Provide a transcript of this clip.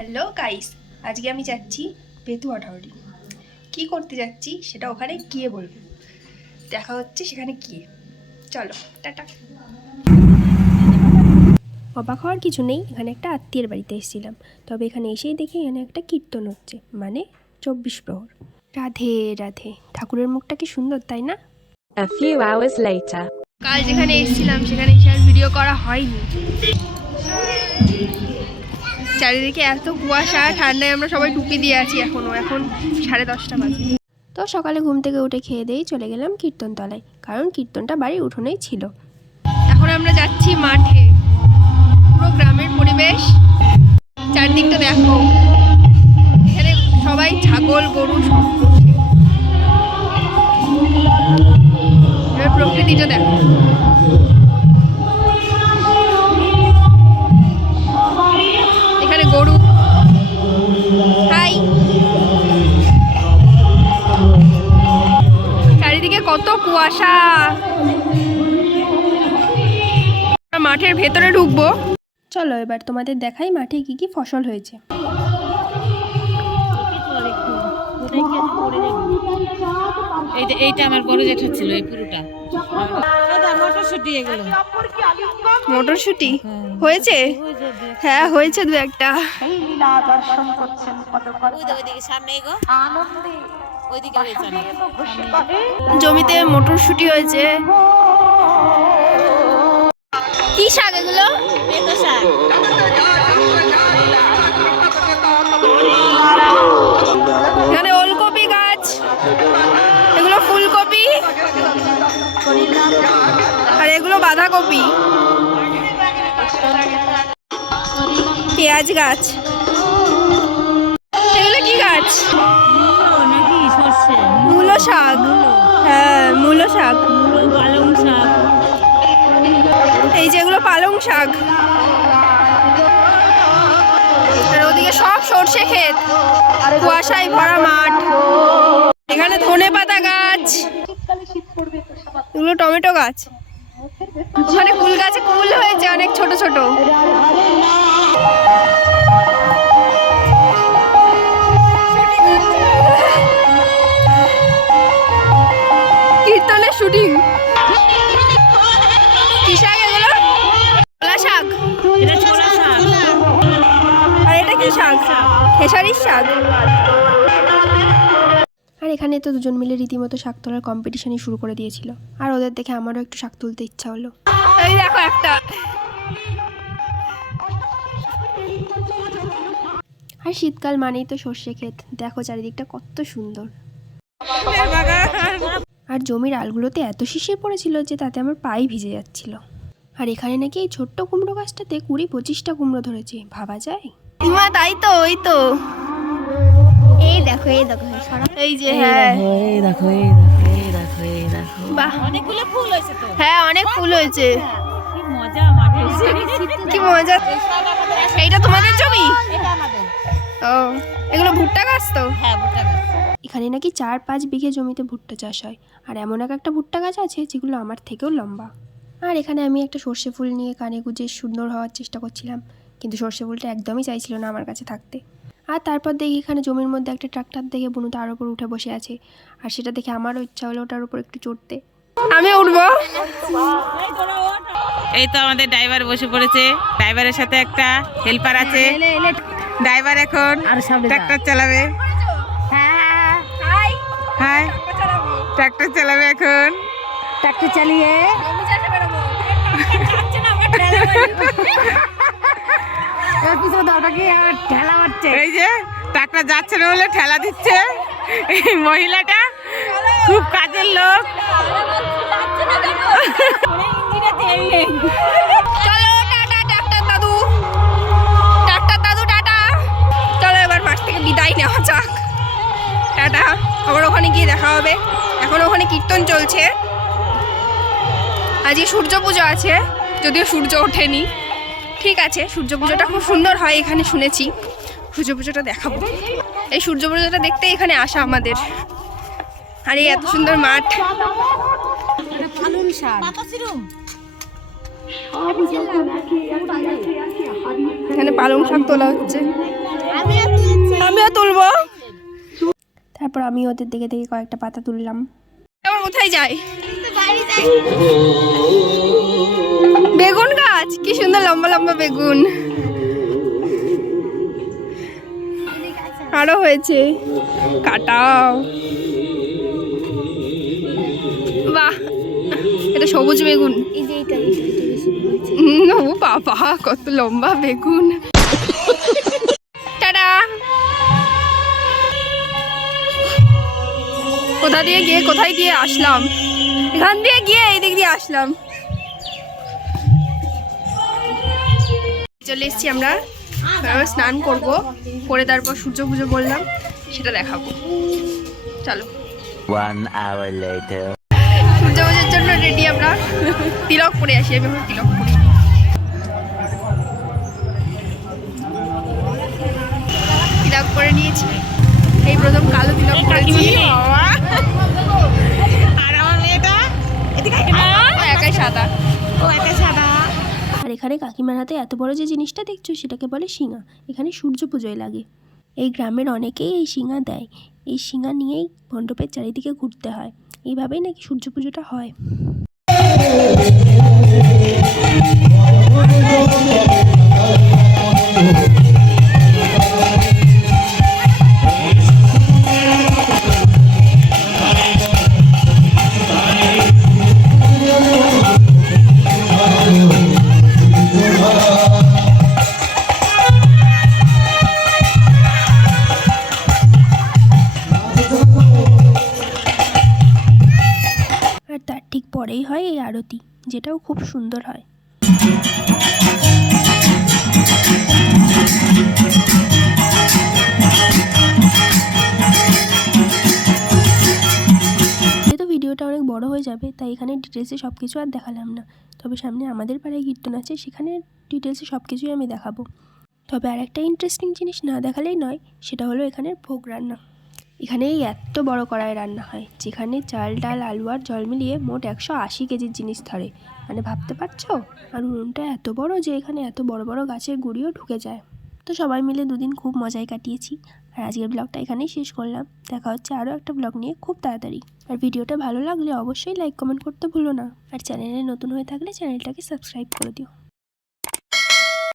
Hello guys, আজকে আমি যাচ্ছি বেতুয়া ঢাউরি। কি করতে যাচ্ছি সেটা ওখানে গিয়ে বলবো। দেখা হচ্ছে সেখানে গিয়ে। চলো টাটা। অবাক হওয়ার কিছু নেই, এখানে একটা আত্মীয়ের বাড়িতে এসেছিলাম। তবে এখানে এসেই দেখি এখানে একটা কীর্তন হচ্ছে, মানে 24 প্রহর। রাধে রাধে, ঠাকুরের মুখটা কি সুন্দর তাই না? A few hours later. কাল যেখানে এসেছিলাম সেখানে এসে আর ভিডিও করা হয়নি। চারিদিকে এত কুয়াশা, ঠান্ডায় আমরা সবাই টুপি দিয়ে আছি এখন 10:30 বাজে। তো সকালে ঘুম থেকে উঠে খেয়ে দিয়েই চলে গেলাম কীর্তনতলায়, কারণ কীর্তনটা বাড়ির উঠোনেই ছিল। এখন আমরা যাচ্ছি মাঠে। পুরো গ্রামের পরিবেশ, চারদিকটা দেখো। এখানে সবাই ছাগল গরু সব পুষে। এবার প্রকৃতিটা দেখো। এখানে গরু। হাই, চারিদিকে কত কুয়াশা। মাঠের ভেতরে ঢুকবো, চলো এবার তোমাদের দেখাই মাঠে কি কি ফসল হয়েছে। এইটা আমার বড় জেঠা ছিল, এই পুরোটা মটরশুটি। এগুলো মটরশুটি হয়েছে? হ্যাঁ হয়েছে দু একটা। জমিতে মটরশুটি হয়েছে। কি শাক এগুলো? এখানে ওলকপি গাছ, এগুলো ফুলকপি, আর এগুলো বাঁধাকপি। পেঁয়াজ গাছ। এগুলো কি গাছ? নাকি সর্ষে, মূলো শাক। হ্যাঁ মূলো শাক। পালং শাক। এই যেগুলো পালং শাক। আর ওদিকে সব সর্ষে ক্ষেত, কুয়াশায় ভরা মাঠ। এখানে ধনেপাতা গাছ, এগুলো টমেটো গাছ। ওখানে কুল গাছে কুল হয়েছে অনেক ছোট ছোট। কীর্তনের শুটিং। কি শাক এগুলো? ছোলা শাক। এটা ছোলা শাক। আর এটা কি শাক? খেসারির শাক। আর এখানে তো দুজন মিলে রীতিমতো শাক তোলার কম্পিটিশনই শুরু করে দিয়েছিল। আর ওদের দেখে আমারও একটু শাক তুলতে ইচ্ছা হলো। এই দেখো একটা। আর শীতকাল মানেই তো সর্ষে ক্ষেত, দেখো চারিদিকটা কত সুন্দর। আর জমির আলগুলোতে এত শিশির পড়েছিল যে তাতে আমার পাই ভিজে যাচ্ছিল। আর এখানে নাকি এই ছোট্ট কুমড়ো গাছটাতে 20-25টা কুমড়ো ধরেছে, ভাবা যায়? মা তাই তো, ওই তো এই দেখো এই যে। হ্যাঁ এই দেখো, এই দেখো, এই দেখো, এই দেখো। বাহ, অনেকগুলো ফুল হয়েছে তো। হ্যাঁ অনেক ফুল হয়েছে। কি মজা মাঠে। কি মজা। এইটা তোমাদের জমি? এটা আমাদের। ও, এগুলো ভুট্টা গাছ তো? হ্যাঁ, ভুট্টা গাছ। এখানে নাকি 4-5 বিঘে জমিতে ভুট্টা চাষ হয়। আর এমন একটা ভুট্টা গাছ আছে যেগুলো আমার থেকেও লম্বা। আর এখানে আমি একটা সর্ষে ফুল নিয়ে কানে গুজে সুন্দর হওয়ার চেষ্টা করছিলাম, কিন্তু সর্ষে ফুলটা একদমই চাইছিল না আমার কাছে থাকতে। আর তারপর দেখি এখানে জমির মধ্যে একটা ট্রাক্টর দেখে বুনু তার উপর উঠে বসে আছে। আর সেটা দেখে আমারও ইচ্ছা হলো ওটার উপর একটু চড়তে। আমি উঠবো। এই তো আমাদের ড্রাইভার বসে পড়েছে। ড্রাইভারের সাথে একটা হেল্পার আছে। ড্রাইভার এখন ট্রাক্টর চালাবে। হাই, ট্রাক্টর চালাবে এখন। ট্রাক্টর চালিয়ে এই যে ট্রাক্টর যাচ্ছে না বলে ঠেলা দিচ্ছে। এই মহিলাটা খুব কাজের লোক। চলো টাটা ডাক্তার দাদু, ডাক্তার দাদু টাটা। চলো এবার মাঠ থেকে বিদায় নেওয়া যাক। টাটা, আবার ওখানে গিয়ে দেখা হবে। এখন ওখানে কীর্তন চলছে। আজকে সূর্য পুজো আছে, যদিও সূর্য ওঠেনি। ঠিক আছে, সূর্য পুজোটা খুব সুন্দর হয় এখানে শুনেছি। সূর্য পুজোটা দেখাবো। এই সূর্য পুজোটা দেখতে এখানে আসা আমাদের। আর এই এত সুন্দর মাঠ। এখানে পালং শাক তোলা হচ্ছে। তারপর আমি ওদের দেখে দেখে কয়েকটা পাতা তুললাম। আবার কোথায় যাই? বেগুন গাছ, কি সুন্দর লম্বা লম্বা বেগুন। আরো হয়েছে, কাটাও। বাহ, এটা সবুজ বেগুন। ও বাবা, কত লম্বা বেগুন। টাটা। কোথা দিয়ে গিয়ে কোথায় দিয়ে আসলাম, এখান দিয়ে গিয়ে এই দিক দিয়ে আসলাম। চলে এসছি আমরা, স্নান করব, করে তারপর সূর্য পুজো বললাম সেটা দেখাবো। চলো। 1 hour later. সূর্য পুজোর জন্য রেডি আমরা। তিলক পরে আসি, আমি এখন তিলক পরি। তিলক করে নিয়েছি, এই প্রথম কালো তিলক করেছি। আর আমার মেয়েটা এদিকে একাই সাদা। ও একা সাদা। আর এখানে কাকিমার হাতে এত বড় যে জিনিসটা দেখছো সেটাকে বলে শিঙা। এখানে সূর্য পুজোয় লাগে। এই গ্রামের অনেকেই এই শিঙা দেয়। এই শিঙা নিয়েই মণ্ডপের চারিদিকে ঘুরতে হয়। এইভাবেই নাকি সূর্য পুজোটা হয়। আর তার ঠিক পরেই হয় এই আরতি, যেটাও খুব সুন্দর হয়। যেহেতু ভিডিওটা অনেক বড় হয়ে যাবে তাই এখানে ডিটেলসে সব কিছু আর দেখালাম না। তবে সামনে আমাদের পাড়ায় কীর্তন আছে, সেখানে ডিটেলসে সব কিছুই আমি দেখাবো। তবে আর একটা ইন্টারেস্টিং জিনিস না দেখালেই নয়, সেটা হলো এখানের ভোগ রান্না। এখানে এই এত বড় কড়াই রান্না হয়, যেখানে চাল ডাল আলু আর জল মিলিয়ে মোট 180 কেজির জিনিস ধরে। মানে ভাবতে পারছো? আর উনুনটা এত বড় যে এখানে এত বড় বড় গাছের গুঁড়িও ঢুকে যায়। তো সবাই মিলে দুদিন খুব মজায় কাটিয়েছি। আর আজকের ব্লগটা এখানেই শেষ করলাম। দেখা হচ্ছে আরও একটা ব্লগ নিয়ে খুব তাড়াতাড়ি। আর ভিডিওটা ভালো লাগলে অবশ্যই লাইক কমেন্ট করতে ভুলো না। আর চ্যানেলে নতুন হয়ে থাকলে চ্যানেলটাকে সাবস্ক্রাইব করে দিও।